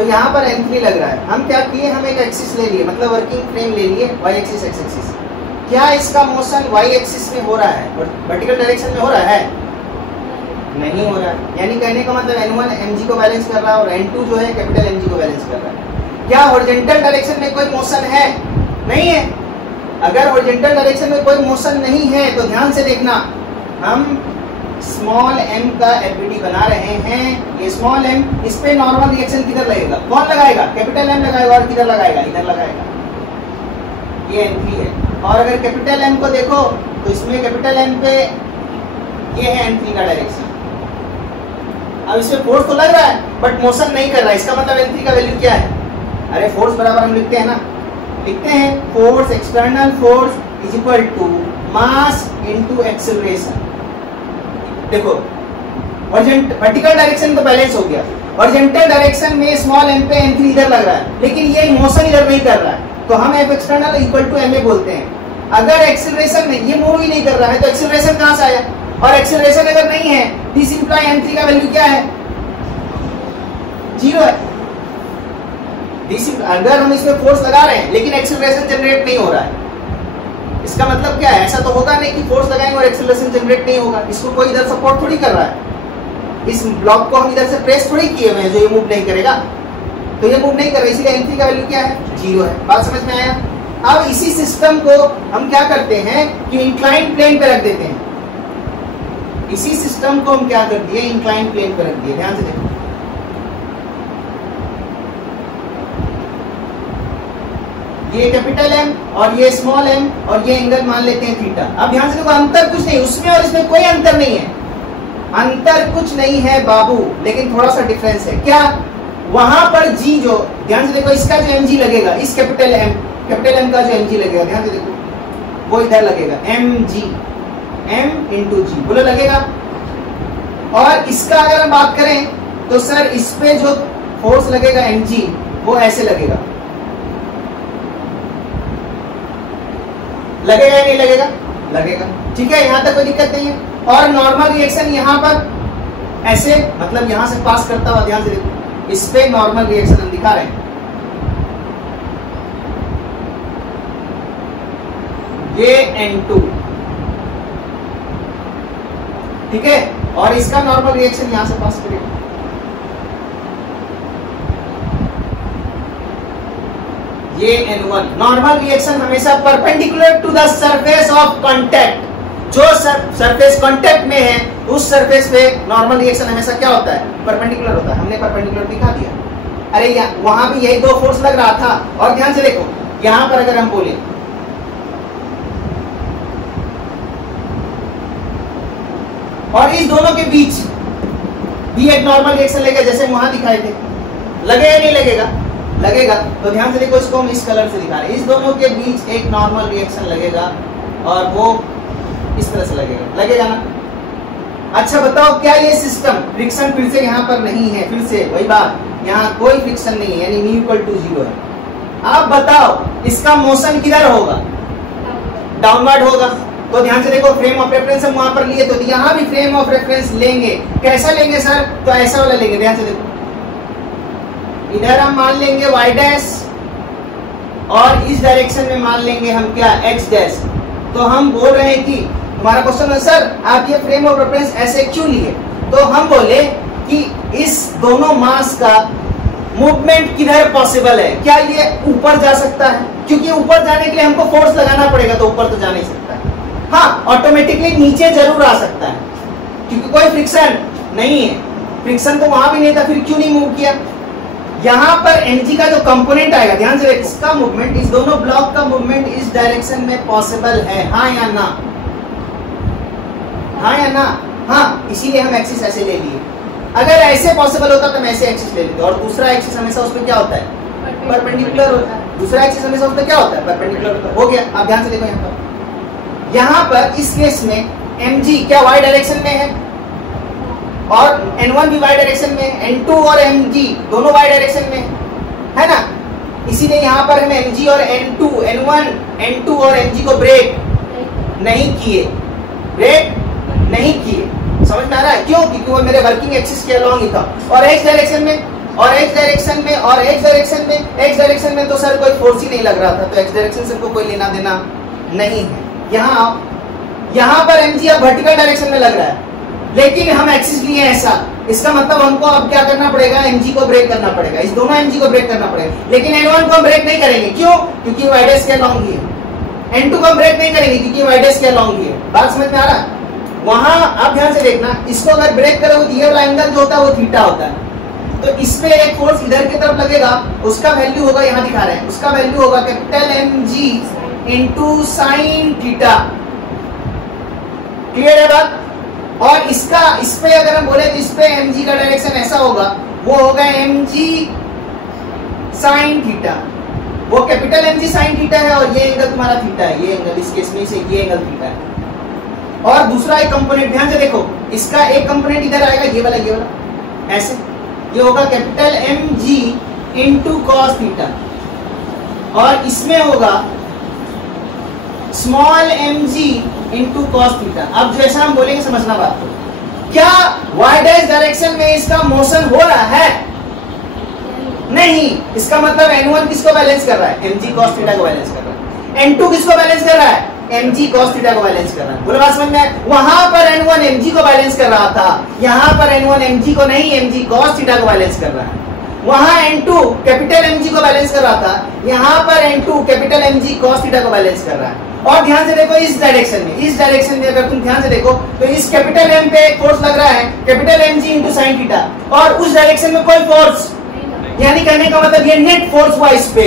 तो यहाँ पर n3 लग रहा है। हम क्या किए, हम एक एक्सिस ले लिए, मतलब वर्किंग फ्रेम ले लिए, y एक्सिस x एक्सिस। क्या इसका मोशन y एक्सिस में हो रहा है, वर्टिकल डायरेक्शन में हो रहा है? नहीं हो रहा है। यानी कहने का मतलब n1 mg को बैलेंस कर रहा है और n2 जो है कैपिटल mg को बैलेंस कर रहा है। क्या हॉरिजॉन्टल डायरेक्शन में कोई मोशन है? नहीं है। अगर हॉरिजॉन्टल डायरेक्शन में कोई मोशन नहीं है तो ध्यान से देखना, हम स्मॉल m का एफबीडी बना रहे हैं। ये स्मॉल m, इस पे नॉर्मल रिएक्शन किधर लगेगा? कौन लगाएगा? कैपिटल M लगाएगा। और किधर लगाएगा? इधर लगाएगा। ये n3 है। और अगर कैपिटल M को देखो तो इसमें कैपिटल M पे ये है n3 का डायरेक्शन। अब इसमें फोर्स तो लग रहा है बट मोशन नहीं कर रहा है। इसका मतलब n3 का वैल्यू क्या है? अरे फोर्स बराबर हम लिखते हैं ना, लिखते हैं force, external force is equal to mass into acceleration. देखो वर्टिकल डायरेक्शन तो बैलेंस हो गया, हॉरिजॉन्टल डायरेक्शन में स्मॉल m पे n3 इधर लग रहा है लेकिन ये मोशन इधर नहीं कर रहा है, तो हम F external equal to ma बोलते हैं। अगर एक्सेलरेशन में ये मूव ही नहीं कर रहा है तो एक्सेलरेशन कहां से आया? और एक्सेलरेशन अगर नहीं है, दिस इंप्लाई n3 का वैल्यू क्या है? 0 है। अगर हम इसमें फोर्स लगा रहे हैं लेकिन एक्सेलरेशन जनरेट नहीं हो रहा है, इसका मतलब क्या है? ऐसा तो होगा नहीं कि फोर्स लगाएंगे और एक्सेलरेशन जनरेट नहीं होगा। इसको कोई इधर सपोर्ट थोड़ी कर रहा है। इस ब्लॉक को हम इधर से प्रेस थोड़ी किए हुए हैं जो ये मूव नहीं करेगा, तो ये मूव नहीं कर रहा है, इसीलिए n3 का वैल्यू क्या है? 0 है। बात समझ में आया? अब इसी सिस्टम को हम क्या करते हैं कि इंक्लाइंड प्लेन पे रख देते हैं। इसी सिस्टम को हम क्या कर दिए? इंक्लाइंड प्लेन पे रख दिए। ध्यान से देखो, ये कैपिटल M और ये स्मॉल m और ये एंगल मान लेते हैं थीटा। अब ध्यान से देखो, अंतर कुछ नहीं, उसमें और इसमें कोई अंतर नहीं है। अंतर कुछ नहीं है बाबू, लेकिन थोड़ा सा डिफरेंस है। क्या? वहां पर G जो, ध्यान से देखो, इसका जो mg लगेगा, इस कैपिटल M का जो mg लगेगा, ध्यान से देखो, वो इधर लगेगा mg, m इंटू जी, बोलो लगेगा। और इसका अगर हम बात करें तो सर इस पे जो फोर्स लगेगा mg वो ऐसे लगेगा, लगेगा या नहीं लगेगा? लगेगा। ठीक है, यहां तक कोई दिक्कत नहीं है। और नॉर्मल रिएक्शन यहां पर ऐसे, मतलब यहां से पास करता हुआ, ध्यान से देखो, इस पे नॉर्मल रिएक्शन हम दिखा रहे हैं। ये n2, ठीक है, और इसका नॉर्मल रिएक्शन यहां से पास करेगा। ये n1। नॉर्मल रिएक्शन हमेशा perpendicular to the surface of contact. जो सरफेस कांटेक्ट में है उस सरफेस पे नॉर्मल रिएक्शन हमेशा क्या होता है? परपेंडिकुलर होता है। हमने परपेंडिकुलर दिखा दिया। अरे वहां भी यही दो फोर्स लग रहा था। और ध्यान से देखो, यहां पर अगर हम बोले और इस दोनों के बीच भी एक नॉर्मल रिएक्शन लगेगा जैसे वहां दिखाए थे, लगेगा नहीं लगेगा? लगेगा। तो ध्यान से देखो, इसको हम इस कलर से दिखा रहे हैं। इस दोनों के बीच एक नॉर्मल रिएक्शन लगेगा और वो इस तरह से लगेगा, लगेगा ना? अच्छा बताओ, क्या ये सिस्टम फ्रिक्शन फिर से यहाँ पर नहीं है? फिर से वही बात, यहाँ कोई फ्रिक्शन नहीं है, यानी μ = 0 है। आप बताओ इसका मोशन किधर होगा? डाउनवर्ड होगा। तो ध्यान से देखो, फ्रेम ऑफ रेफरेंस हम वहां पर लिए, तो यहाँ भी फ्रेम ऑफ रेफरेंस लेंगे। कैसा लेंगे सर? तो ऐसा वाला लेंगे। ध्यान से देखो, इधर हम मान लेंगे y डैश और इस डायरेक्शन में मान लेंगे हम क्या? x dash. तो हम बोल रहे हैं कि हमारा क्वेश्चन है सर आप ये फ्रेम ऑफ रेफरेंस ऐसे क्यों लिए? तो हम बोले कि इस दोनों मास का मूवमेंट किधर पॉसिबल है? क्या ये ऊपर जा सकता है? क्योंकि ऊपर जाने के लिए हमको फोर्स लगाना पड़ेगा, तो ऊपर तो जा नहीं सकता है। हाँ, ऑटोमेटिकली नीचे जरूर आ सकता है क्योंकि कोई फ्रिक्शन नहीं है। फ्रिक्शन तो वहां भी नहीं था, फिर क्यों नहीं मूव किया? यहाँ पर mg का जो कंपोनेंट आएगा, ध्यान से इसका मूवमेंट, इस दोनों ब्लॉक का मूवमेंट इस डायरेक्शन में पॉसिबल है, हाँ या ना? हाँ या ना? हाँ, इसीलिए हम एक्सिस ऐसे ले लिए। अगर ऐसे पॉसिबल होता तो हम ऐसे एक्सिस ले लेते, और दूसरा एक्सिस हमेशा उसमें क्या होता है? परपेंडिकुलर होता है। दूसरा एक्सिस हमेशा उसमें क्या होता है? परपेंडिकुलर होता है। हो गया। अब ध्यान से देखो, यहाँ पर इस केस में mg क्या y डायरेक्शन में है और n1 भी y डायरेक्शन में, n2 और mg दोनों y डायरेक्शन में है ना? इसीलिए यहाँ पर हम mg और n2 और mg को ब्रेक नहीं किए, ब्रेक नहीं किए। समझ में आ रहा है? क्यों? क्योंकि वो मेरे वर्किंग एक्सिस के अलॉन्ग ही था। और x डायरेक्शन में और एक्स डायरेक्शन में तो सर कोई फोर्स ही नहीं लग रहा था, तो एक्स डायरेक्शन से हमको कोई लेना देना नहीं है। यहाँ पर mg अब वर्टिकल डायरेक्शन में लग रहा है, लेकिन हम एक्सिस लिए ऐसा, इसका मतलब हमको अब क्या करना पड़ेगा, mg को ब्रेक करना पड़ेगा, इस दोनों mg को ब्रेक करना पड़ेगा। लेकिन n1 को हम ब्रेक नहीं करेंगे, क्यों? क्योंकि y डैश के अलॉन्ग ही है। n2 को हम ब्रेक नहीं करेंगे क्योंकि y डैश के अलॉन्ग ही है। बात समझ में आ रहा है? वहां आप ध्यान से देखना, इसको अगर ब्रेक करोगे तो ये वाला एंगल जो होता है वो थीटा होता है, तो इसमें एक फोर्स इधर की तरफ लगेगा, उसका वैल्यू होगा, यहाँ दिखा रहे हैं, उसका वैल्यू होगा capital mg into sine theta. Clear है बात? और इसका इस पे अगर हम बोले तो इस पे mg का डायरेक्शन ऐसा होगा, वो होगा mg साइन थीटा, वो कैपिटल mg साइन थीटा है, और ये एंगल तुम्हारा थीटा है, ये एंगल इस केस में से ये एंगल थीटा है। और दूसरा एक कंपोनेंट ध्यान से देखो, इसका एक कंपोनेंट इधर आएगा, ये वाला ऐसे, ये होगा capital mg into cos theta, और इसमें होगा small mg into cos theta. अब जैसा हम बोलेंगे समझना बात को, क्या y डैश डायरेक्शन में इसका मोशन हो रहा है? नहीं, इसका मतलब n1 किसको बैलेंस कर रहा है? mg cos थीटा को बैलेंस कर रहा है। n2 किसको बैलेंस कर रहा है? mg cos थीटा को बैलेंस कर रहा है। बोलो बात समझ में? वहां पर n1 mg को बैलेंस कर रहा था, यहाँ पर n1 mg को नहीं, mg cos थीटा को बैलेंस कर रहा है। वहां n2 कैपिटल mg को बैलेंस कर रहा था, यहाँ पर n2 capital mg cos theta को बैलेंस कर रहा है। और ध्यान से देखो, इस डायरेक्शन में अगर तुम ध्यान से देखो तो इस कैपिटल m पे एक फोर्स लग रहा है, capital mg into sine theta, और उस डायरेक्शन में कोई फोर्स, यानी कहने का मतलब ये नेट फोर्स हुआ इस पे,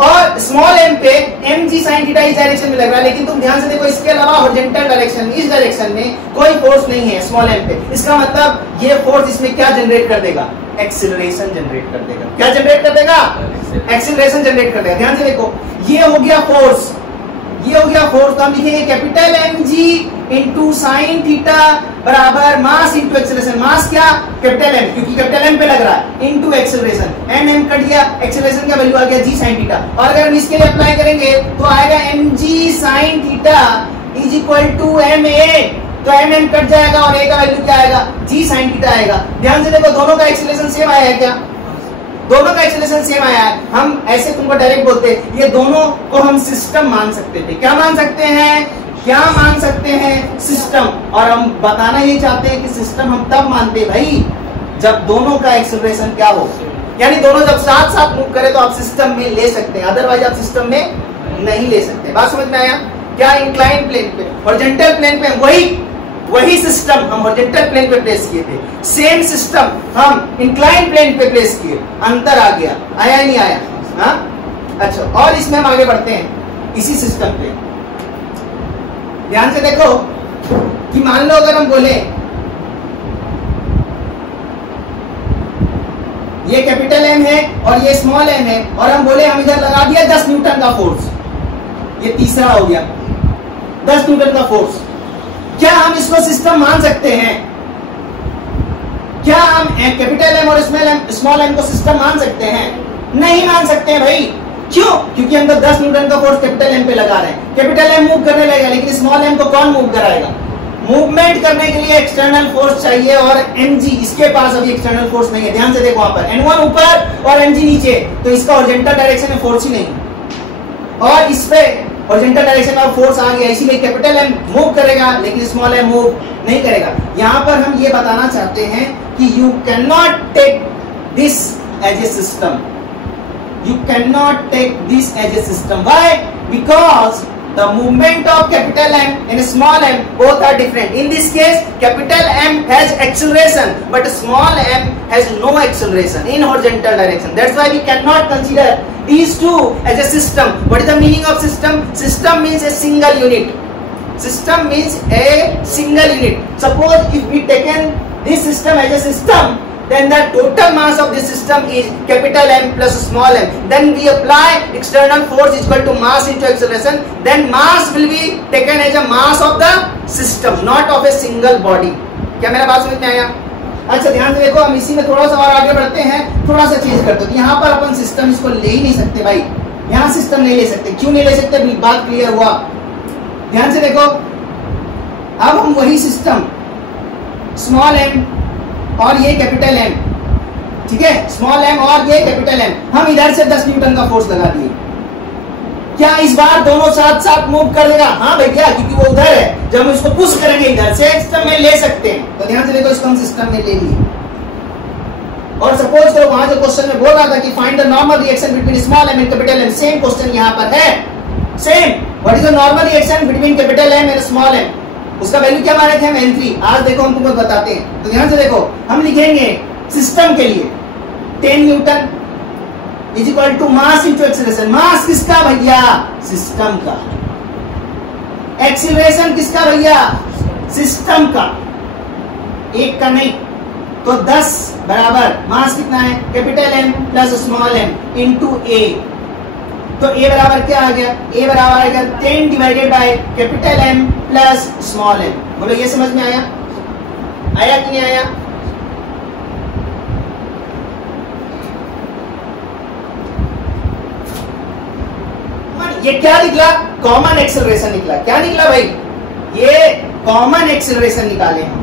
और स्मॉल m पे mg sin थीटा इस डायरेक्शन में लग रहा है। लेकिन तुम ध्यान से देखो, इसके अलावा हॉरिजॉन्टल डायरेक्शन में, इस डायरेक्शन में कोई फोर्स नहीं है स्मॉल m पे। इसका मतलब ये फोर्स इसमें क्या जनरेट कर देगा? एक्सीलरेशन जनरेट कर देगा। क्या जनरेट कर देगा? एक्सीलरेशन जनरेट कर देगा। ध्यान से देखो, ये हो गया फोर्स, तो हम लिखेंगे capital mg into sine theta बराबर मास इंटू एक्सीलरेशन। मास क्या? कैपिटल m, क्योंकि कैपिटल m पे लग रहा है, इंटू एक्सीलरेशन। m कट गया, एक्सीलरेशन का वैल्यू आ गया g साइन थीटा। और अगर हम इसके लिए अप्लाई करेंगे तो आएगा mg sine theta is equal to ma, तो m कट जाएगा और a का वैल्यू क्या आएगा? g साइन थीटा आएगा। ध्यान से देखो, दोनों का एक्सीलरेशन सेम आया है क्या? दोनों का एक्सीलरेशन सेम आया है। हम ऐसे तुमको डायरेक्ट बोलते, ये दोनों को हम सिस्टम मान सकते थे। क्या मान सकते हैं? सिस्टम। और हम बताना ये चाहते हैं कि सिस्टम हम तब मानते भाई जब दोनों का एक्सीलरेशन क्या हो, यानी दोनों जब साथ साथ मूव करे तो आप सिस्टम में ले सकते हैं, अदरवाइज आप सिस्टम में नहीं ले सकते। बात समझ में आया? क्या इंक्लाइन प्लेन पे, हॉरिजॉन्टल प्लेन पे वही सिस्टम हम हॉरिजॉन्टल प्लेन पे प्लेस किए थे, सेम सिस्टम हम इंक्लाइन प्लेन पे प्लेस किए, अंतर आ गया, आया नहीं आया? हाँ, अच्छा। और इसमें हम आगे बढ़ते हैं इसी सिस्टम पे। ध्यान से देखो कि मान लो अगर हम बोले ये कैपिटल M है और ये स्मॉल m है, और हम बोले हम इधर लगा दिया 10 न्यूटन का फोर्स, ये तीसरा हो गया 10 न्यूटन का फोर्स। क्या हम इसको सिस्टम मान सकते हैं? क्या हम कैपिटल M और स्मॉल m को सिस्टम मान सकते हैं? नहीं मान सकते हैं भाई। क्यों? क्योंकि हम तो 10 न्यूटन का फोर्स कैपिटल M पे लगा रहे हैं। कैपिटल M मूव करने लगेगा, लेकिन स्मॉल m को कौन मूव कराएगा? मूवमेंट करने के लिए एक्सटर्नल फोर्स चाहिए, और mg इसके पास अभी एक्सटर्नल फोर्स नहीं है। ध्यान से देखो, वहां पर n1 ऊपर और mg नीचे, तो इसका हॉरिजॉन्टल डायरेक्शन में फोर्स ही नहीं, और इस पे हॉरिजॉन्टल डायरेक्शन में फोर्स आ गया, इसीलिए कैपिटल M मूव करेगा लेकिन स्मॉल m मूव नहीं करेगा। यहाँ पर हम ये बताना चाहते हैं कि you can not take this as a system, Why? Because the movement of capital M and small m both are different. In this case, capital M has acceleration, but small m has no acceleration in horizontal direction. That's why we cannot consider these two as a system. What is the meaning of system? System means a single unit. Suppose if we taken this system as a system, then the total mass of this system is capital M plus small m. Then we apply external force is equal to mass into acceleration. Then mass will be taken as a mass of the system, not of a single body. क्या मेरा बात समझ में आया? अच्छा, ध्यान से देखो, हम इसी में थोड़ा सा और आगे बढ़ते हैं, थोड़ा सा चेंज करते हैं। यहाँ पर अपन सिस्टम इसको ले ही नहीं सकते भाई, यहाँ सिस्टम नहीं ले सकते। क्यों नहीं ले सकते? बात क्लियर हुआ? ध्यान से देखो, अब हम वही सिस्टम स्मॉल m और ये कैपिटल M ठीक है, स्मॉल m और ये कैपिटल M। हम इधर से 10 न्यूटन का फोर्स लगा दिए, क्या इस बार दोनों साथ साथ मूव कर देगा? हाँ भैया, क्योंकि वो उधर है। जब हम इसको पुश करेंगे इधर से सिस्टम में ले सकते हैं, तो ध्यान से देखो, इसको हम सिस्टम में ले लिए। और सपोज करो वहां जो क्वेश्चन में बोल रहा था कि find the normal reaction between small m and capital M, same question यहाँ पर है, same. What is the normal reaction between capital M and small m? उसका वैल्यू क्या माने थे हम? n3। आज देखो हम तुमको बताते हैं, तो ध्यान से देखो, हम लिखेंगे सिस्टम के लिए 10 newton is equal to mass into acceleration. Mass किसका भैया? सिस्टम का। एक्सीलरेशन किसका भैया? सिस्टम का, एक का नहीं। तो 10 बराबर मास कितना है? Capital M plus small m into A. तो a बराबर क्या आ गया? a बराबर आएगा 10 divided by capital M plus small m। बोलो ये समझ में आया? आया कि नहीं आया? ये क्या निकला? कॉमन एक्सेलरेशन निकला। क्या निकला भाई? ये कॉमन एक्सेलरेशन निकाले हम,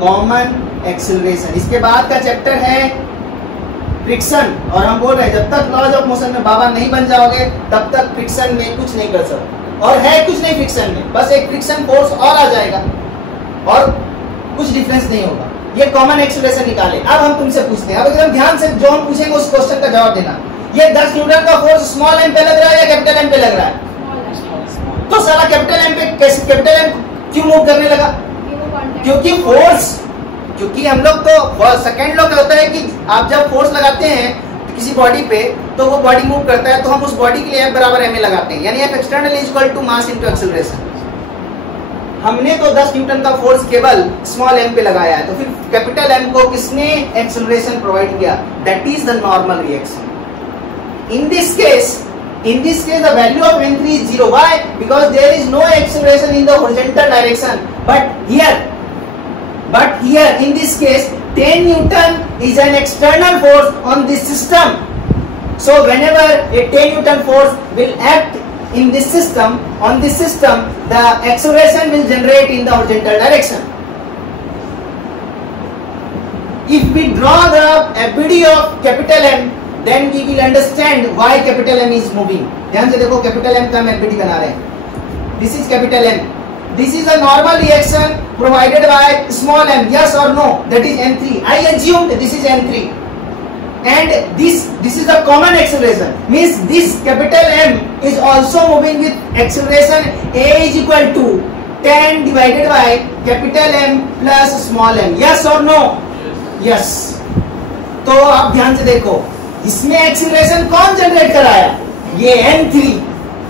कॉमन एक्सेलरेशन। इसके बाद का चैप्टर है फ्रिक्शन, और हम बोल रहे हैं जब तक लॉज ऑफ मोशन में बाबा नहीं बन जाओगे तब तक फ्रिक्शन में कुछ नहीं कर सकते। और है कुछ नहीं फ्रिक्शन में, बस एक फ्रिक्शन फोर्स और आ जाएगा और कुछ डिफरेंस नहीं होगा। ये कॉमन एक्सेलरेशन निकाले। अब हम तुमसे पूछते हैं, अब एकदम ध्यान से जो हम पूछेंगे उस क्वेश्चन का जवाब देना। ये 10 न्यूटन का फोर्स स्मॉल m पे लग रहा है या कैपिटल M पे लग रहा है? तो साला कैपिटल M पे कैपिटल M क्यों मूव करने लगा? क्योंकि फोर्स, क्योंकि हम लोग तो सेकंड लोग होता है कि आप जब फोर्स लगाते हैं किसी बॉडी पे तो वो बॉडी मूव करता है, तो हम उस बॉडी के लिए F बराबर ma लगाते हैं, यानी F external is equal to mass into acceleration. हमने तो 10 न्यूटन का फोर्स केवल स्मॉल m पे लगाया है, तो फिर कैपिटल M को किसने एक्सेलरेशन प्रोवाइड किया? That is the normal reaction. In this case, the value of n3 is 0. Why? Because there is no acceleration in the horizontal direction. But here, in this case, 10 Newton is an external force on this system. So whenever a 10 Newton force will act in this system, on this system, the acceleration will generate in the horizontal direction. If we draw the FBD of capital M, then we will understand why capital M is moving. ध्यान से देखो, capital M का हम FBD बना रहे हैं। This is capital M. This is the normal reaction provided by small m. Yes or no? That is n3. I assumed this is n3. And this is the common acceleration. Means this capital M is also moving with acceleration a is equal to 10 divided by capital M plus small m. Yes or no? Yes. तो आप ध्यान से देखो, इसमें acceleration कौन generate कराया? ये n3।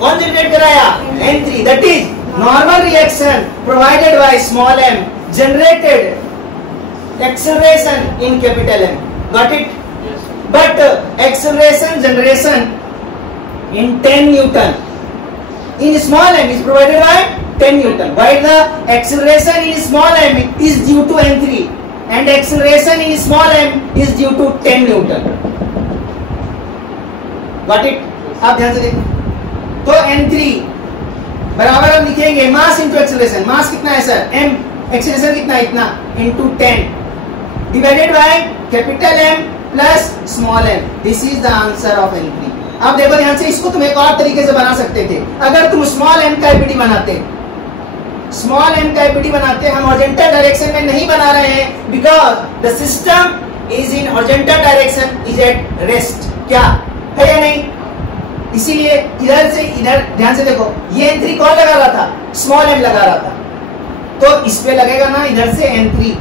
कौन जनरेट कराया? n3। That is normal reaction provided by small m generated acceleration in capital M। Got it? But acceleration generation in 10 Newton in small m is provided by 10 Newton, while the acceleration in small m is due to n3 and acceleration in small m is due to 10 Newton. Got it? आप ध्यान से देखो, तो n3 बराबर हम लिखेंगे mass into acceleration. Mass कितना है सर? m। एक्सेलरेशन कितना है? इतना into 10 divided by capital M plus small m। This is the answer of n3। अब देखो ध्यान से, इसको तुम एक और तरीके से बना सकते थे। अगर तुम स्मॉल m का एपीडी बनाते, स्मॉल m का एपीडी बनाते, हम हॉरिजॉन्टल डायरेक्शन में नहीं बना रहे हैं, because the system is in horizontal direction, is at rest. क्या है या नहीं? इसीलिए इधर से इधर ध्यान से देखो, ये n3 कौन लगा रहा था? स्मॉल m लगा रहा था, तो इस पे लगेगा ना इधर से n3।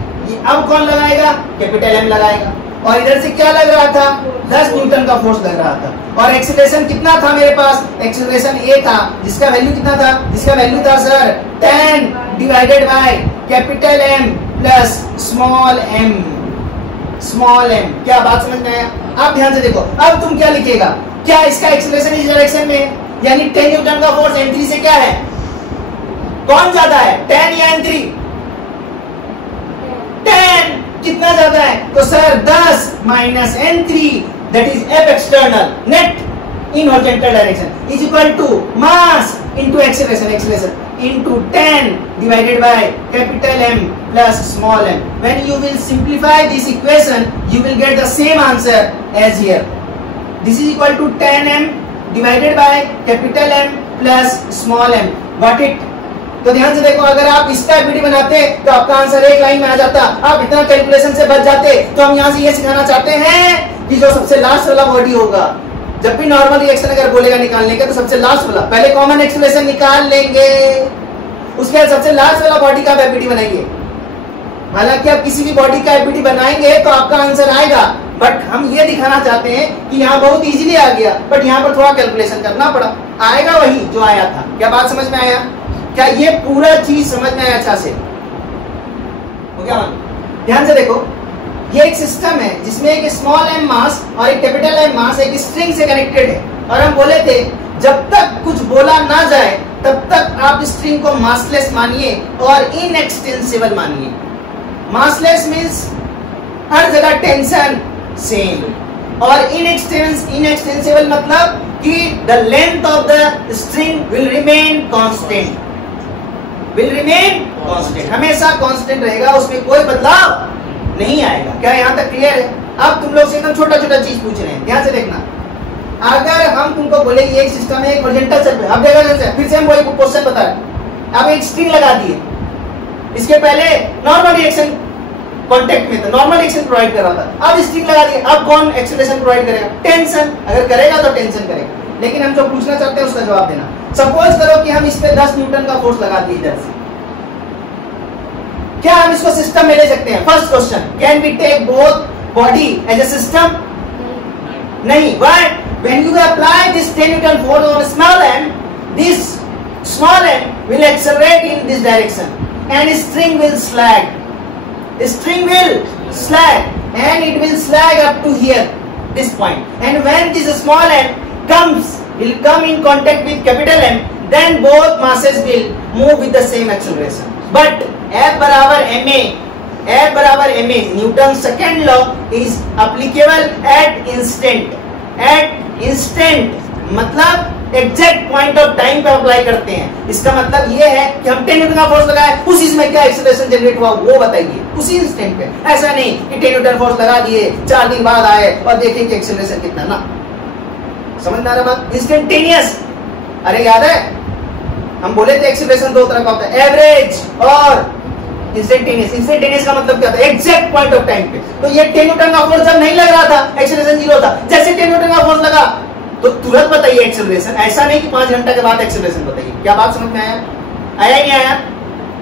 अब कौन लगाएगा? कैपिटल M लगाएगा। और इधर से क्या लग रहा था? 10 न्यूटन का फोर्स लग रहा था। और एक्सीलरेशन कितना था मेरे पास? एक्सीलरेशन a था, जिसका वैल्यू कितना था? जिसका वैल्यू था sir 10 divided by capital M plus small m। Small m। क्या बात समझ में आया? आप ध्यान से देखो, अब तुम क्या लिखेगा? क्या इसका एक्सीलरेशन इस डायरेक्शन में, यानी 10 न्यूटन का फोर्स n3 से क्या है? कौन ज्यादा है, 10 या n3? 10। कितना ज्यादा है? तो sir 10 minus n3 that is F external net in horizontal direction is equal to mass into acceleration. Acceleration into 10 divided by capital M plus small m. When you will simplify this equation, you will get the same answer as here. This is equal to 10m divided by capital M plus small m. Got it? तो ध्यान से देखो, अगर आप इसका FBD बनाते तो आपका आंसर एक लाइन में आ जाता, आप इतना कैलकुलेशन से बच जाते। तो हम यहाँ से ये सिखाना चाहते हैं कि जो सबसे लास्ट वाला बॉडी होगा, जब भी नॉर्मल रिएक्शन अगर बोलेगा निकालने का, तो सबसे लास्ट वाला, पहले कॉमन एक्सप्रेशन निकाल लेंगे, उसके बाद सबसे लास्ट वाला बॉडी का एफबीडी बनाएंगे। हालांकि आप किसी भी बॉडी का एफबीडी बनाएंगे तो आपका आंसर आएगा, बट हम ये दिखाना चाहते हैं कि यहाँ बहुत इजीली आ गया, बट यहाँ पर थोड़ा कैलकुलेशन करना पड़ा, आएगा वही जो आया था। क्या बात समझ में आया? क्या ये पूरा चीज समझ में आया अच्छा से? हो गया? ध्यान से देखो, ये एक सिस्टम है जिसमें एक स्मॉल एम मास और एक कैपिटल एम मास एक स्ट्रिंग से कनेक्टेड है, और हम बोले थे जब तक कुछ बोला ना जाए तब तक आप स्ट्रिंग को मासलेस मानिए और इनएक्सटेंसिबल मानिए। मासलेस मींस हर जगह टेंशन सेम, और इनएक्सटेंसिबल मतलब कि the length of the string will remain constant, हमेशा कांस्टेंट रहेगा, उसमें कोई बदलाव नहीं आएगा। क्या यहाँ तक क्लियर है? अब तुम लोग से एकदम छोटा छोटा चीज पूछ रहे हैं, ध्यान से देखना। अगर हम तुमको बोले ये एक सिस्टम है, एक हॉरिजॉन्टल सर्कल, अब देखो जैसे फिर से हम वही क्वेश्चन बता रहे, अब एक स्ट्रिंग लगा दिए, इसके पहले नॉर्मल रिएक्शन कांटेक्ट में था, नॉर्मल रिएक्शन प्रोवाइड कर रहा था, अब स्ट्रिंग लगा दिए, अब कौन एक्सेलरेशन प्रोवाइड करेगा? टेंशन। अगर करेगा तो टेंशन करेगा, लेकिन हम जो पूछना चाहते हैं उसका जवाब देना। सपोज करो कि हम इस पे 10 न्यूटन का फोर्स लगा दिए इधर से, क्या हम इसको सिस्टम में ले सकते हैं? First question, can we take both body as a system? नहीं। Why? When you apply this 10 newton force on small M, this small M will accelerate in this direction and string will slag, and it will sag up to here, this point, and when this small m will come in contact with capital M, then both masses will move with the same acceleration. But F बराबर ma, Newton second law is applicable at instant मतलब exact point of time पे apply करते हैं। इसका मतलब ये है कि हम 10 न्यूटन का फोर्स लगाए, उस इसमें क्या एक्सेलरेशन जनरेट हुआ वो बताइए उसी इंस्टेंट पे। ऐसा नहीं कि 10 न्यूटन फोर्स लगा दिए 4 दिन बाद आए और देखें कि एक्सेलरेशन कितना, ना। समझ में आ रहा बात? इंस्टेंटेनियस। अरे याद है हम बोले थे एक्सेलरेशन दो तरह का होता है, एवरेज और इंस्टेंटेनियस। इंस्टेंटेनियस का मतलब क्या था? एग्जैक्ट पॉइंट ऑफ टाइम पे। तो ये 10 न्यूटन का फोर्स जब नहीं लग रहा था एक्सेलरेशन 0 था, जैसे 10 न्यूटन का फोर्स लगा तो तुरंत बताइए एक्सेलरेशन, ऐसा नहीं कि 5 घंटे के बाद एक्सेलरेशन बताइए। क्या बात समझ में आया? आया ही नहीं आया?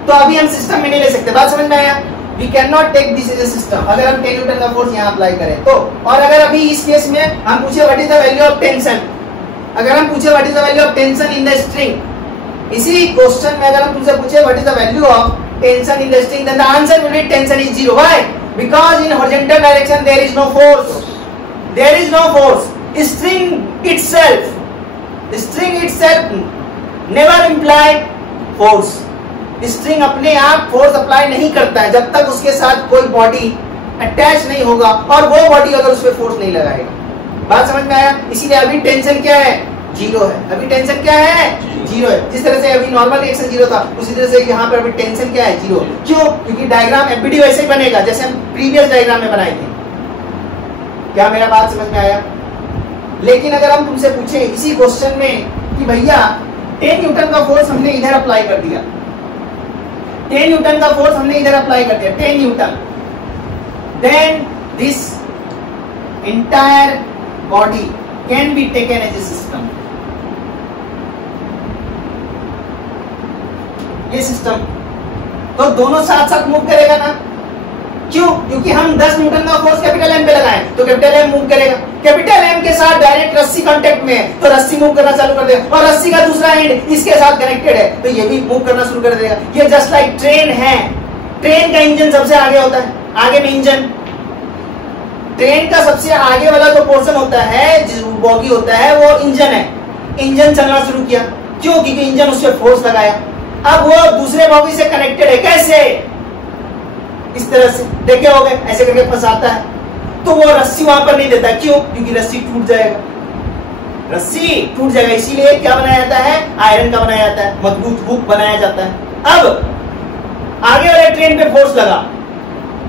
तो अभी हम सिस्टम में नहीं ले सकते। बात समझ में आया? We can not take this as a system. अगर हम 10 न्यूटन का फोर्स यहाँ अप्लाई करें तो, और अगर अभी इस केस में हम पूछे what is the value of tension, अगर हम पूछे what is the value of tension in the string, इसी क्वेश्चन में अगर हम तुमसे पूछे what is the value of tension in the string, then the answer will be tension is 0। Why? Because in horizontal direction there is no force, there is no force. String itself never imply force. String अपने आप force apply नहीं करता है जब तक उसके साथ कोई बॉडी अटैच नहीं होगा और वो बॉडी अगर उस पर फोर्स नहीं लगाएगा। बात समझ में आया? इसीलिए अभी टेंशन क्या है? 0 है। अभी टेंशन क्या है? 0 है। जिस तरह से अभी नॉर्मल रिएक्शन 0 था, उसी तरह से यहाँ पर अभी टेंशन क्या है? 0। क्यों? क्योंकि डायग्राम एफबीडी वैसे ही बनेगा जैसे हम प्रीवियस डायग्राम में बनाए थे। क्या मेरा बात समझ में आया? लेकिन अगर हम तुमसे पूछे इसी क्वेश्चन में कि भैया 10 न्यूटन का फोर्स हमने इधर अप्लाई कर दिया, 10 न्यूटन का फोर्स हमने इधर अप्लाई कर दिया, 10 newton, then this entire body can be taken as a system. ये सिस्टम तो दोनों साथ साथ मूव करेगा ना? क्यों? क्योंकि हम 10 न्यूटन का फोर्स कैपिटल एम पे लगाएं तो कैपिटल एम मूव करेगा। कैपिटल एम के साथ डायरेक्ट रस्सी कांटेक्ट में है तो रस्सी मूव करना चालू कर देगा, और रस्सी का दूसरा एंड इसके साथ कनेक्टेड है तो ये भी मूव करना शुरू कर देगा। ये जस्ट लाइक ट्रेन है। ट्रेन का इंजन सबसे आगे होता है, आगे में इंजन। ट्रेन का सबसे आगे वाला जो पोर्शन होता है, जो बॉगी होता है, वो इंजन है। इंजन चलना शुरू किया, क्यों? क्योंकि इंजन उस पर फोर्स लगाया। अब वो दूसरे बॉगी से कनेक्टेड है। कैसे? इस तरह से देखे होगे, ऐसे करके फंसाता है तो वो रस्सी वहां पर नहीं देता। क्यों? क्योंकि रस्सी टूट जाएगा। रस्सी टूट जाएगा, इसीलिए क्या बनाया जाता है, आयरन का बनाया जाता है, मजबूत हुक बनाया जाता है। अब आगे वाले ट्रेन पे फोर्स लगा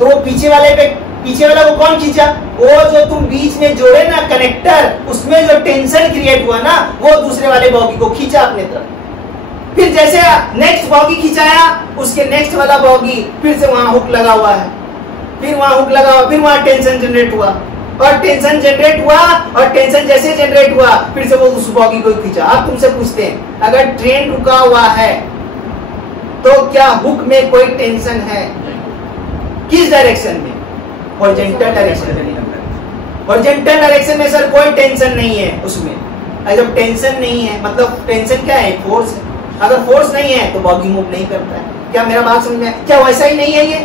तो पीछे वाला को कौन खींचा, वो जो तुम बीच में जोड़े ना कनेक्टर, उसमें जो टेंशन क्रिएट हुआ ना, वो दूसरे वाले बॉगी को खींचा अपने तरफ। फिर जैसे नेक्स्ट बॉगी खिंचाया, उसके नेक्स्ट वाला बॉगी फिर से वहां हुक लगा हुआ है, फिर वहां हुक लगा हुआ, फिर वहां टेंशन जनरेट हुआ, और टेंशन जनरेट हुआ, और टेंशन जैसे जनरेट हुआ फिर से वो उस बॉगी को खींचा। अब तुमसे पूछते हैं, अगर ट्रेन रुका हुआ है तो क्या हुक में कोई टेंशन है? किस डायरेक्शन में? हॉरिजॉन्टल डायरेक्शन में। हॉरिजॉन्टल डायरेक्शन में सर कोई टेंशन नहीं है उसमें। जब टेंशन नहीं है मतलब टेंशन क्या है, फोर्स है। अगर फोर्स नहीं है तो बॉगी मूव नहीं करता है। क्या मेरा बात समझ में? क्या वैसा ही नहीं है ये?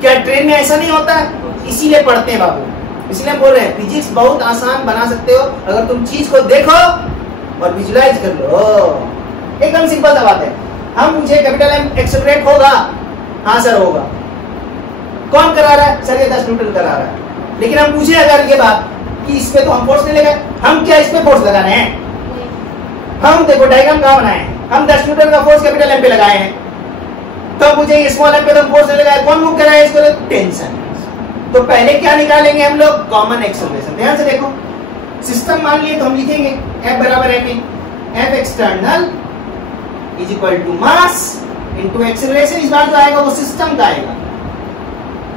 क्या ट्रेन में ऐसा नहीं होता है? इसीलिए पढ़ते हैं बाबू, इसलिए बोल रहे हैं फिजिक्स बहुत आसान बना सकते हो अगर तुम चीज को देखो और विजुलाइज कर लो। एकदम सिंपल सा बात है। हम पूछे कैपिटल एम एक्सेलरेट होगा? हाँ सर होगा। कौन करा रहा है? सर ये 10 न्यूटन करा रहा है। लेकिन हम पूछे अगर ये बात कि इस पे तो हम फोर्स नहीं लगाए, हम क्या इस पे फोर्स लगा रहे हैं? हम देखो डायग्राम कहाँ बनाए हैं, हम 10 न्यूटन का फोर्स कैपिटल एम पे लगाए हैं। तो मुझे स्मॉल एम पे तो फोर्स नहीं लगाया, कौन मूव कराया इसको? टेंशन। तो पहले क्या निकालेंगे हम लोग? Common acceleration. ध्यान से देखो, सिस्टम मान लिए तो हम लिखेंगे F बराबर है F external is equal to mass into acceleration. इस बार जो आएगा वो सिस्टम का आएगा,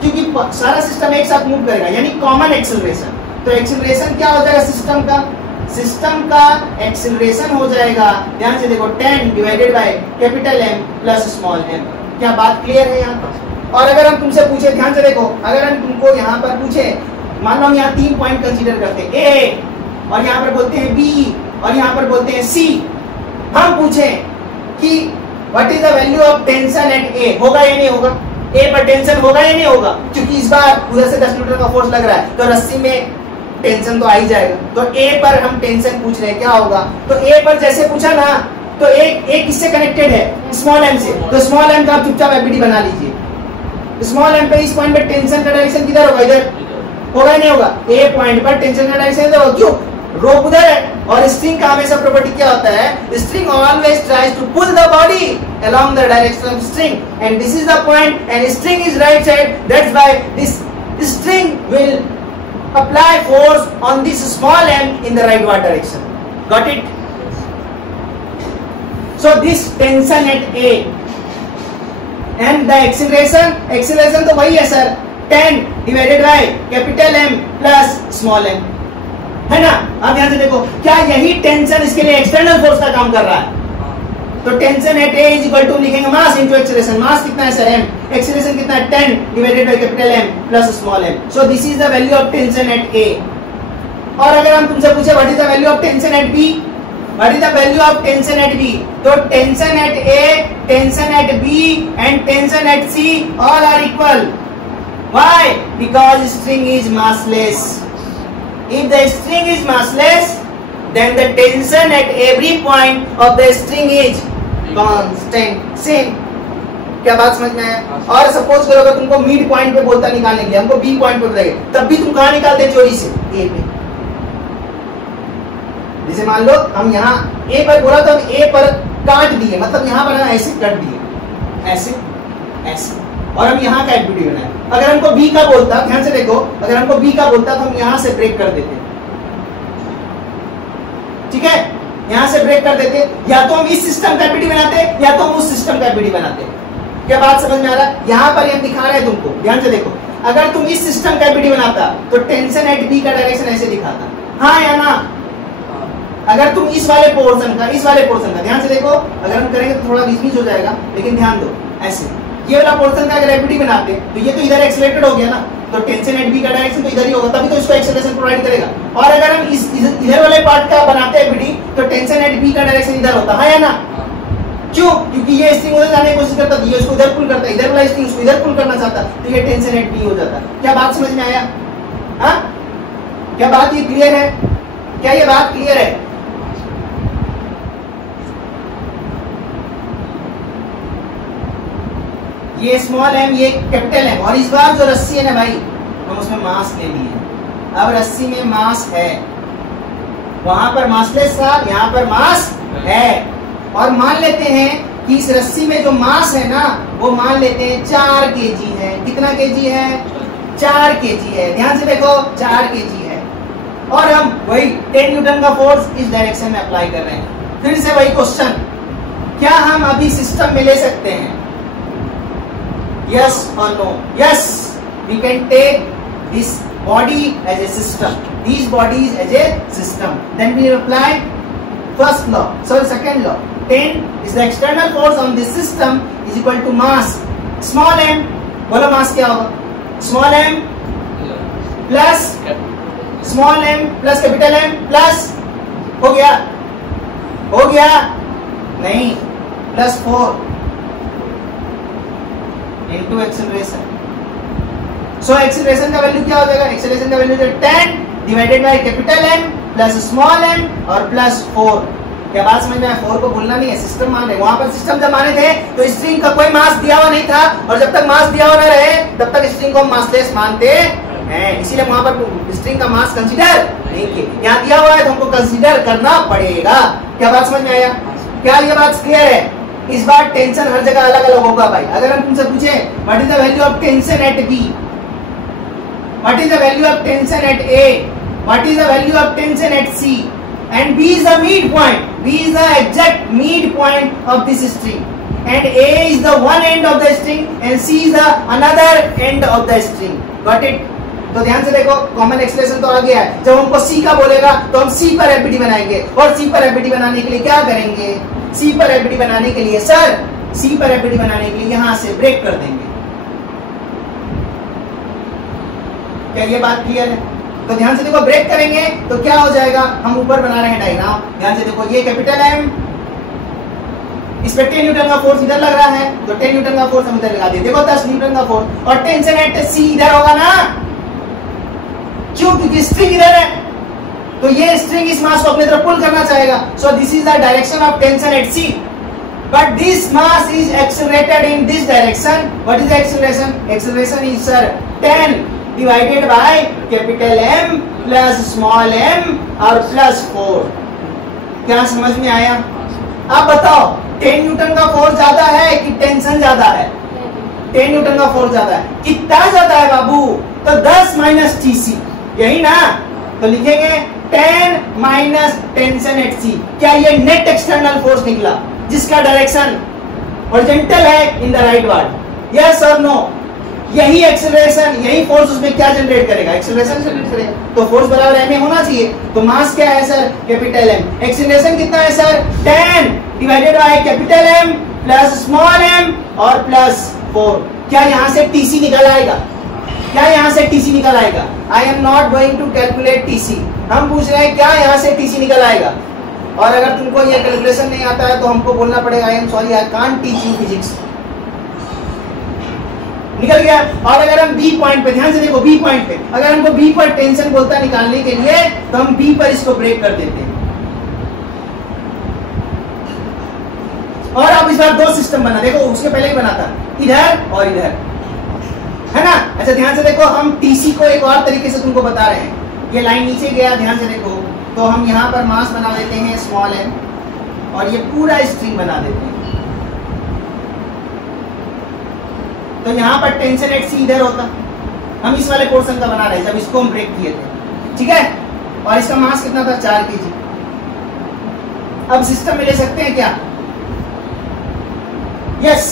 क्योंकि सारा सिस्टम एक साथ मूव करेगा, यानी कॉमन एक्सेलरेशन। तो एक्सेलरेशन क्या हो जाएगा सिस्टम का? सिस्टम का एक्सेलरेशन हो जाएगा, ध्यान से देखो, 10 divided by capital M plus small m। क्या बात क्लियर है यहाँ पर? और अगर हम तुमसे पूछे, ध्यान से देखो, अगर हम तुमको यहाँ पर पूछे, मान लो हम यहाँ 3 पॉइंट कंसीडर करते हैं, A, और यहाँ पर बोलते हैं B, और यहाँ पर बोलते हैं C। हम पूछे कि what is the value of tension at A, होगा या नहीं होगा? A पर टेंशन होगा या नहीं होगा? क्योंकि इस बार उधर से 10 न्यूटन का फोर्स लग रहा है, तो रस्सी में टेंशन तो आ ही जाएगा। तो A पर हम टेंशन पूछ रहे हैं, क्या होगा? तो A पर जैसे पूछा ना, तो एक किससे कनेक्टेड है? स्मॉल m से। तो स्मॉल m का आप चुपचाप एफबीडी बना लीजिए। स्मॉल m पे इस पॉइंट पे टेंशन का डायरेक्शन किधर होगा? इधर होगा या नहीं होगा? A पॉइंट पर टेंशन का डायरेक्शन इधर होगा। क्यों? रोप उधर है, और स्ट्रिंग का हमेशा प्रॉपर्टी क्या होता है? String always tries to pull the body along the direction of string, and this is the point, and string is right side, that's why this string will apply force on this small m in the rightward direction. Got it? So this tension at A and the acceleration तो वही है sir, 10 divided by capital M plus small m, है ना? अब ध्यान से देखो, क्या यही टेंशन इसके लिए एक्सटर्नल फोर्स का काम कर रहा है? तो tension at A is equal to लिखेंगे मास इनटू एक्सेलरेशन। मास कितना है सर? m। एक्सेलरेशन कितना है? 10 divided by capital M plus small m। So this is the value of tension at A। और अगर हम तुमसे पूछे what is the value of tension at B, what is the value of tension at B, तो tension at A, tension at B and tension eight C all are equal. Why? Because string is massless. If the string is massless, then the tension at every point of the string is constant, same. क्या बात समझ में आया? और suppose करो अगर तुमको mid point पे बोलता निकालने के लिए, हमको B पॉइंट पे बताइए, तब भी तुम कहाँ निकालते चोरी से? A पे। जैसे मान लो हम यहाँ A पर बोला तो हम A पर काट दिए, मतलब यहाँ पर ऐसे कट दिए, ऐसे ऐसे, और हम यहाँ का एक्टिविटी बनाए। अगर हमको B का बोलता, ध्यान से देखो, अगर हमको B का बोलता तो हम यहाँ से ब्रेक कर देते, ठीक है? यहाँ से ब्रेक कर देते, या तो हम इस सिस्टम का एपीडी बनाते या तो हम उस सिस्टम का एपीडी बनाते। क्या बात समझ में आ रहा है? यहाँ पर हम दिखा रहे हैं तुमको, ध्यान से देखो, अगर तुम इस सिस्टम का एपीडी बनाता तो टेंशन एट B का डायरेक्शन ऐसे दिखाता, हाँ या ना? अगर तुम इस वाले पोर्शन का ध्यान से देखो, अगर हम करेंगे तो थोड़ा बीच हो जाएगा, लेकिन ध्यान दो, ऐसे ये वाला पोर्शन का अगर एपीडी बनाते तो ये तो इधर एक्सेलरेटेड हो गया ना, तो टेंशन एट B का डायरेक्शन तो इधर ही होगा, तभी तो इसको एक्सेलरेशन प्रोवाइड करेगा। और अगर हम इधर वाले पार्ट का बनाते हैं एपीडी तो टेंशन एट B का डायरेक्शन इधर होता है, ना? क्यों? क्योंकि ये स्ट्रिंग उधर जाने की कोशिश करता है, ये उसको इधर पुल करता है, इधर वाला स्ट्रिंग उसको इधर पुल करना चाहता, तो ये टेंशन एट B हो जाता। क्या बात समझ में आया? हाँ, क्या बात ये क्लियर है? क्या ये बात क्लियर है? ये स्मॉल m, ये कैपिटल M, और इस बार जो रस्सी है ना भाई, हम उसमें मास ले लिए। अब रस्सी में मास है, वहां पर मासलेस था, यहाँ पर मास है। और मान लेते हैं कि इस रस्सी में जो मास है ना, वो मान लेते हैं 4 kg है। कितना kg है? 4 kg है। ध्यान से देखो, 4 kg है। और हम वही 10 न्यूटन का फोर्स इस डायरेक्शन में अप्लाई कर रहे हैं। फिर से वही क्वेश्चन, क्या हम अभी सिस्टम में ले सकते हैं? यस और नो? Yes, we can take this body as a system, these bodies as a system. Then we apply first law, sorry, second law. 10 is the external force on this system is equal to mass small m. बोलो mass क्या होगा? Small m plus small m plus capital M plus, हो गया? हो गया? नहीं, plus 4 into acceleration. सो acceleration का value क्या हो जाएगा? एक्सीलरेशन का value 10 divided by capital M plus small m और प्लस 4। क्या बात समझ में आया? 4 को भूलना नहीं है, सिस्टम मान रहे। वहां पर सिस्टम जब माने थे तो स्ट्रिंग का कोई मास दिया हुआ नहीं था, और जब तक मास दिया हुआ न रहे तब तक स्ट्रिंग को हम मासलेस मानते हैं। इसीलिए वहां पर स्ट्रिंग का मास कंसीडर नहीं किए। यहाँ दिया हुआ है तो हमको कंसीडर करना पड़ेगा। क्या बात समझ में आया? क्या ये बात क्लियर है? इस बार टेंशन हर जगह अलग अलग होगा भाई। अगर हम तुमसे पूछे what is the value of tension at B, what is the value of tension at A, what is the value of tension at C, and B is the midpoint. B is the exact midpoint of this string, and A is the one end of the string and C is the another end of the string. Got it? तो ध्यान से देखो, common expression तो आ गया है। जब हमको C का बोलेगा तो हम C पर एफबीडी बनाएंगे, और C पर एफबीडी बनाने के लिए क्या करेंगे? C पर एफबीडी बनाने के लिए सर, C पर एफबीडी बनाने के लिए यहाँ से ब्रेक कर देंगे। क्या ये बात क्लियर है? तो ध्यान से देखो, ब्रेक करेंगे तो क्या हो जाएगा? हम ऊपर बना रहे हैं डायग्राम, ध्यान से देखो, ये कैपिटल M, इस पे 10 न्यूटन का फोर्स इधर लग रहा है, तो 10 न्यूटन का फोर्स हम इधर लगा दिए। देखो 10 न्यूटन का फोर्स, और टेंशन एट C इधर होगा ना, क्यों? क्योंकि स्ट्रिंग इधर है, तो ये स्ट्रिंग इस मास को अपनी तरफ पुल करना चाहेगा। So this is the direction of tension eight C, but this mass is accelerated in this direction. What is the acceleration? Acceleration is sir 10 divided by capital M plus small m और plus 4। क्या समझ में आया? अब बताओ, 10 Newton का force ज्यादा है कि टेंशन ज्यादा है? 10 न्यूटन का फोर्स ज्यादा है। कितना ज्यादा है बाबू? तो 10 माइनस TC, यही ना? तो लिखेंगे 10 माइनस टेंशन एट C। क्या ये नेट एक्सटर्नल फोर्स निकला जिसका डायरेक्शन हॉरिजॉन्टल है in the right ward? Yes और नो? यही एक्सेलरेशन, यही फोर्स उसमें क्या जनरेट करेगा? एक्सेलरेशन जनरेट करेगा। तो फोर्स बराबर m होना चाहिए। तो मास क्या है सर? Capital M। एक्सेलरेशन कितना है sir? 10 divided by capital M plus small m और प्लस 4। क्या यहाँ से TC निकल आएगा? क्या यहाँ से TC निकल आएगा? I am not going to calculate TC। हम पूछ रहे हैं क्या यहाँ से TC निकल आएगा। और अगर तुमको ये कैलकुलेशन नहीं आता है तो हमको बोलना पड़ेगा I am sorry, I can't teach you physics. निकल गया। और अगर हम बी पॉइंट पे, ध्यान से देखो, बी पॉइंट पे अगर हमको बी पर टेंशन बोलता है निकालने के लिए, तो हम बी पर इसको ब्रेक कर देते हैं। और अब इस बार 2 सिस्टम बना, देखो उसके पहले ही बना था, इधर और इधर, है ना? अच्छा ध्यान से देखो, हम टीसी को एक और तरीके से तुमको बता रहे हैं। ये लाइन नीचे गया, ध्यान से देखो, तो हम यहाँ पर मास बना देते हैं स्मॉल m, और ये पूरा स्ट्रिंग बना देते हैं। तो यहाँ पर टेंशन एट C इधर होता, हम इस वाले पोर्शन का बना रहे हैं जब इसको हम ब्रेक किए थे, ठीक है? और इसका मास कितना था? 4 kg। अब सिस्टम में ले सकते हैं क्या? यस,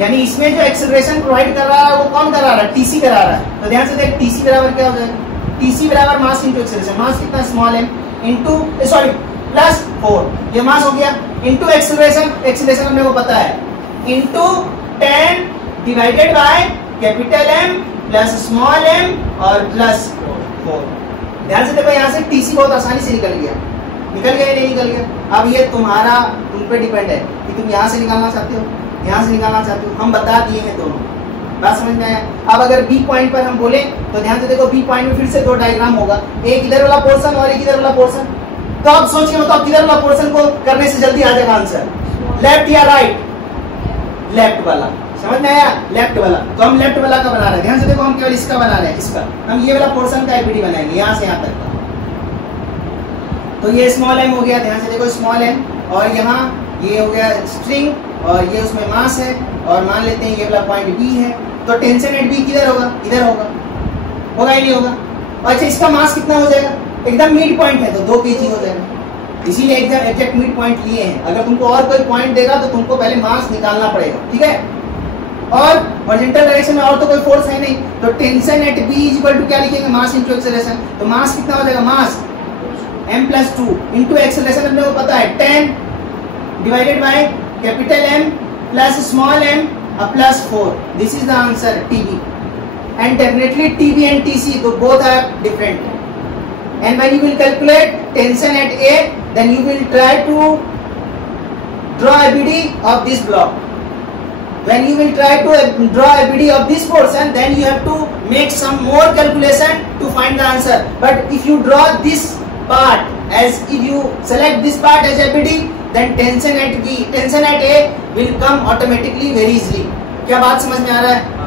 यानी इसमें जो एक्सेलरेशन प्रोवाइड कर रहा है वो कौन करा रहा है? TC करा रहा है। तो ध्यान से देख, TC बराबर क्या हो जाएगा? TC बराबर मास इंटू एक्सेलरेशन। मास कितना? Small m into sorry plus 4, ये मास हो गया, इंटू एक्सेलरेशन, एक्सेलरेशन हमने को पता है, into 10 divided by capital M plus small m और प्लस 4। ध्यान से देखो, यहाँ से TC बहुत आसानी से निकल गया। निकल गया नहीं निकल गया? अब ये तुम्हारा, तुम पे डिपेंड है कि तुम यहाँ से निकालना चाहते हो, यहाँ से निकालना चाहते हो। हम बता दिए हैं दोनों, बात समझ में आया? अब अगर बी पॉइंट पर हम बोले तो ध्यान से देखो, बी पॉइंट में फिर से 2 डायग्राम होगा, एक इधर वाला पोर्शन और एक इधर वाला पोर्शन। तो अब सोच के बताओ, किधर वाला पोर्शन को करने से जल्दी आ जाएगा आंसर? लेफ्ट या राइट? लेफ्ट वाला। समझ में आया? लेफ्ट वाला। तो हम लेफ्ट वाला का बना रहे हैं। ध्यान से देखो, हम केवल इसका बना रहे हैं, इसका। हम ये वाला पोर्शन का एफबीडी बनाएंगे, यहाँ से यहाँ तक का। तो ये स्मॉल m हो गया, ध्यान से देखो स्मॉल m, और यहाँ ये हो गया स्ट्रिंग और ये उसमें मास है, और मान लेते हैं ये वाला पॉइंट B है, तो टेंशन एट B किधर होगा? इधर होगा, होगा ही नहीं होगा। अच्छा इसका मास कितना हो जाएगा? एकदम मिड पॉइंट है तो 2 kg हो जाएगा, इसीलिए एकदम एग्जैक्ट मिड पॉइंट लिए हैं। अगर तुमको और कोई पॉइंट देगा तो तुमको पहले मास निकालना पड़ेगा, ठीक है। और हॉरिजॉन्टल डायरेक्शन में और तो कोई फोर्स है नहीं, तो tension at B is equal to क्या लिखेंगे? Mass into acceleration. तो मास कितना हो जाएगा? मास m+2 इनटू एक्सेलरेशन अपने को पता है 10 divided by capital M plus small m plus 4। This is the answer TB, and definitely TB and TC both are different. And when you will calculate tension at A, then you will try to draw a BD of this block. When you will try to draw a BD of this portion, then you have to make some more calculation to find the answer. But if you draw this part as, if you select this part as a BD, then tension at A will come automatically very easily. क्या बात समझ में आ रहा है?